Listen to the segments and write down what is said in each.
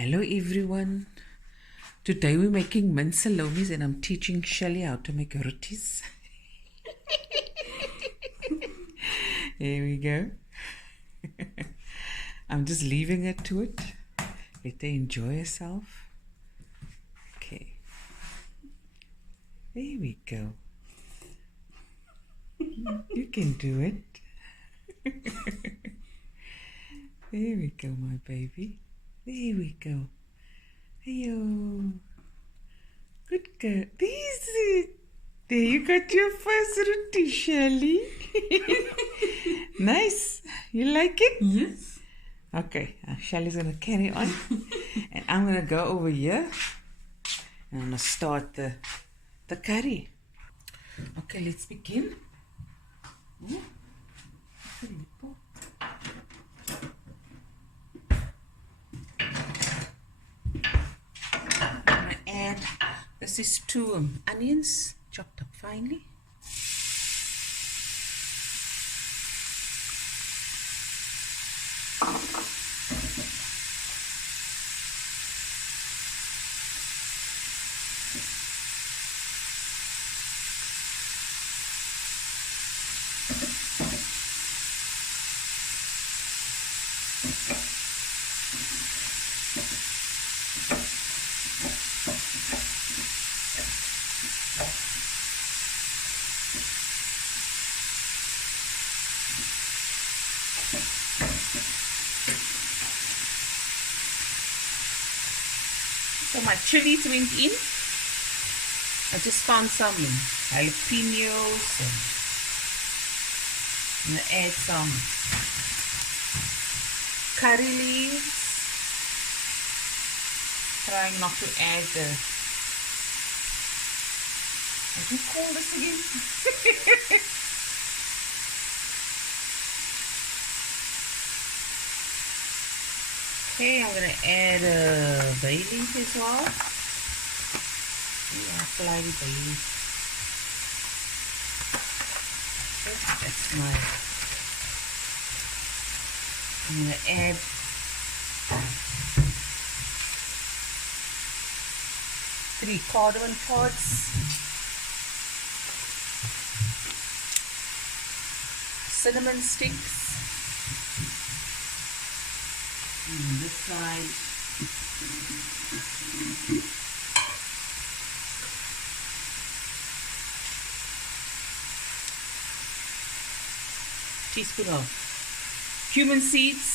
Hello everyone. Today we're making Mince Salomies and I'm teaching Shelly how to make rotis. Here we go. I'm just leaving her to it. Let her enjoy herself. Okay. There we go. You can do it. There we go, my baby. There we go. Ayo. Good girl. There you got your first roti, Shelly. Nice. You like it? Yes. Okay. Shelly's going to carry on. And I'm going to go over here. And I'm going to start the curry. Okay, let's begin. Ooh. This is 2 onions chopped up finely. So my chilies went in. I just found some jalapenos and I'm going to add some curry leaves. Trying not to add the, what do you call this again? Okay, I'm going to add a bay leaf as well. Yeah, apply the bay leaf. Okay, that's my... I'm going to add three cardamom pods. Cinnamon sticks. On this side, teaspoon of cumin seeds,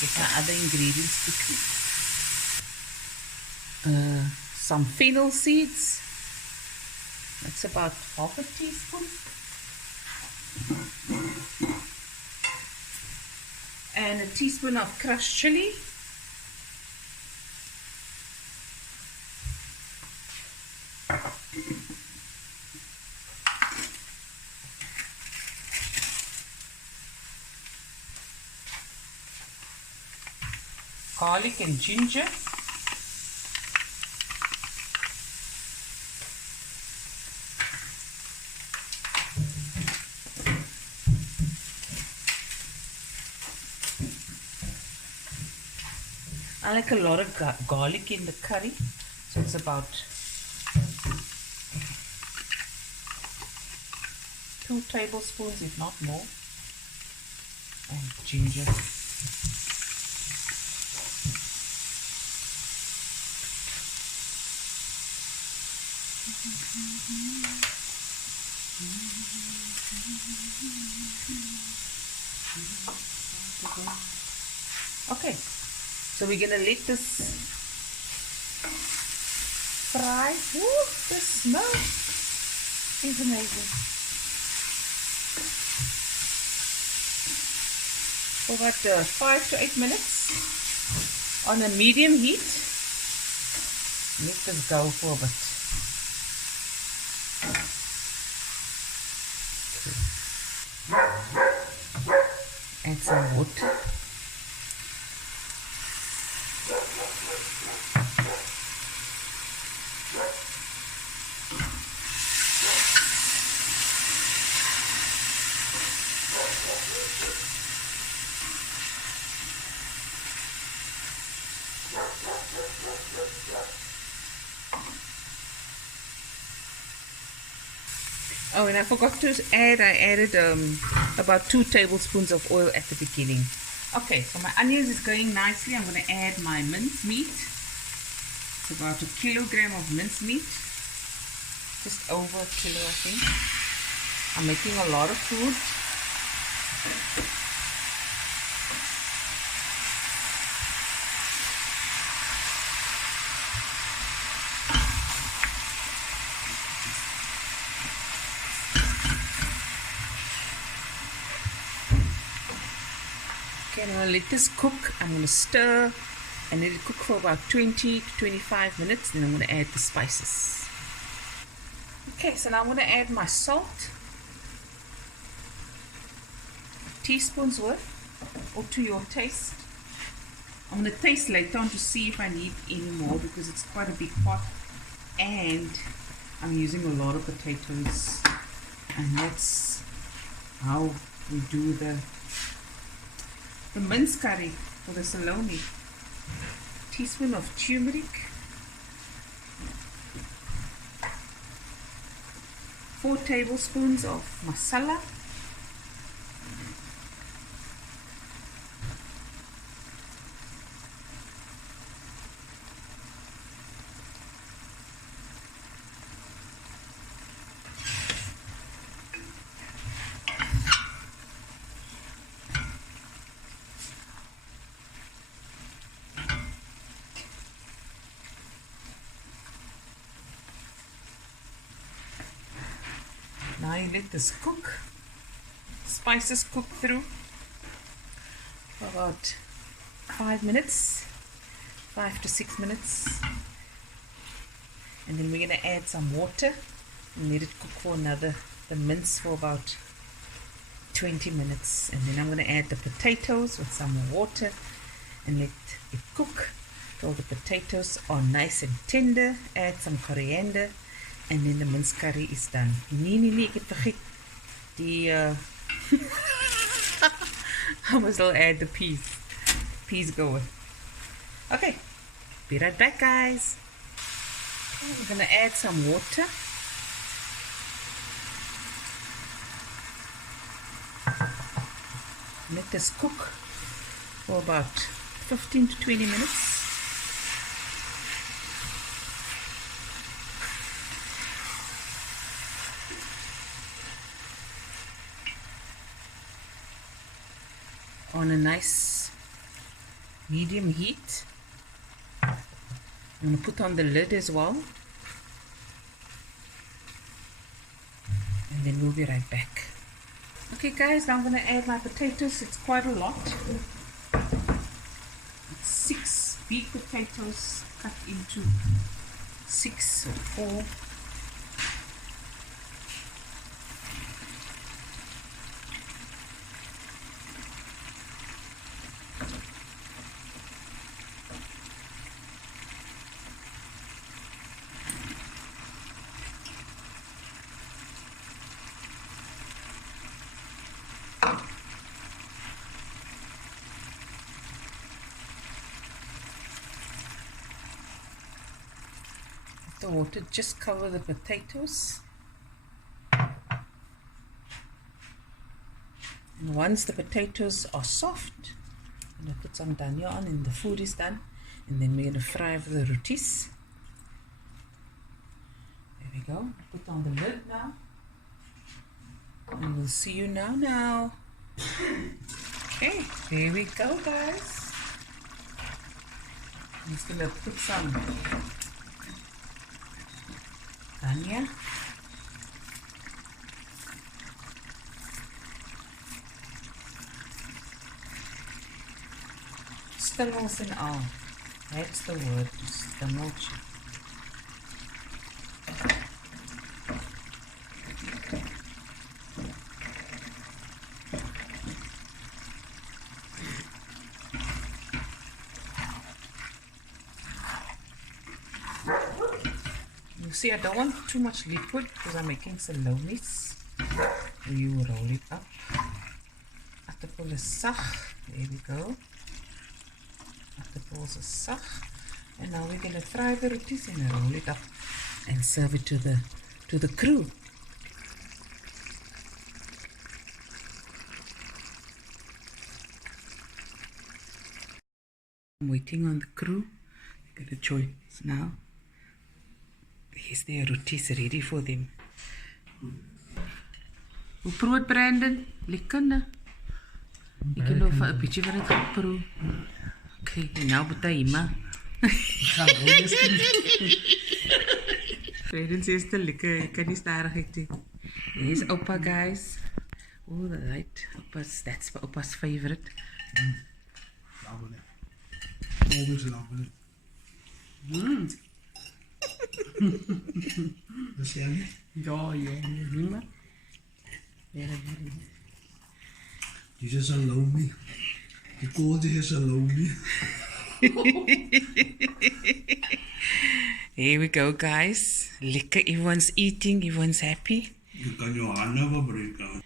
get our other ingredients quickly. Some fennel seeds. That's about half a teaspoon. And a teaspoon of crushed chili. Garlic and ginger. I like a lot of garlic in the curry, so it's about 2 tablespoons, if not more, and ginger. Okay, so we're gonna let this fry. Ooh, the smell is amazing. For about 5 to 8 minutes on a medium heat. Let this go for a bit. Add some water. Oh, and I forgot to add, I added about 2 tablespoons of oil at the beginning. Okay, so my onions is going nicely. I'm going to add my mince meat. It's about 1 kilogram of mince meat. Just over a kilo, I think. I'm making a lot of food. Okay, now let this cook. I'm going to stir and let it cook for about 20 to 25 minutes. Then I'm going to add the spices. Okay, so now I'm going to add my salt. A teaspoon's worth, or to your taste. I'm going to taste later on to see if I need any more because it's quite a big pot. And I'm using a lot of potatoes. And that's how we do the mince curry for the salami. Teaspoon of turmeric, 4 tablespoons of masala, now you let this cook, spices cook through for about 5 minutes, 5 to 6 minutes, and then we're going to add some water and let it cook for the mince for about 20 minutes, and then I'm going to add the potatoes with some more water and let it cook till the potatoes are nice and tender. Add some coriander. And then the mince curry is done. Nee, ek het vergeet die I must still add the peas. Peas go with. Okay, be right back, guys. I'm gonna add some water. Let this cook for about 15 to 20 minutes. On a nice medium heat. I'm going to put on the lid as well, and then we'll be right back. Okay guys, now I'm going to add my potatoes. It's quite a lot. It's 6 big potatoes cut into 6 or 4. The water just cover the potatoes, and once the potatoes are soft, I'm going to put some dhania on and the food is done, and then we're going to fry over the rotis. There we go. Put on the lid now, and we'll see you now. Okay, there we go, guys. I'm just going to put some dhania. Stimmels and all. That's the word. Stimmeltje. See, I don't want too much liquid because I'm making salomies. You roll it up. Aardappel is sag. There we go. Aardappels is sag. And now we're going to fry the rotis and roll it up and serve it to the crew. I'm waiting on the crew. They're going to join us now. Here's their rotis ready for them. Hoe proe het, Brandon? Lekker, ne? Ik kan nog een beetje van het gaan proe. Oké, en nou moet hij maar. Brandon says te lekker. Ik kan niet starig eten. Here's Opa, guys. Oh, the light. That's Opa's favorite. Always lovely. Dat jij niet? Ja, niet meer. Dit is salami. Je kooltje is salami. Here we go, guys. Lekker, everyone's eating, everyone's happy. Je kan je handen verbreken.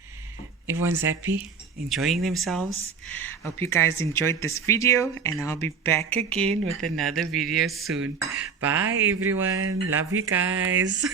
Everyone's happy, enjoying themselves. Hope you guys enjoyed this video, and I'll be back again with another video soon. Bye, everyone. Love you guys.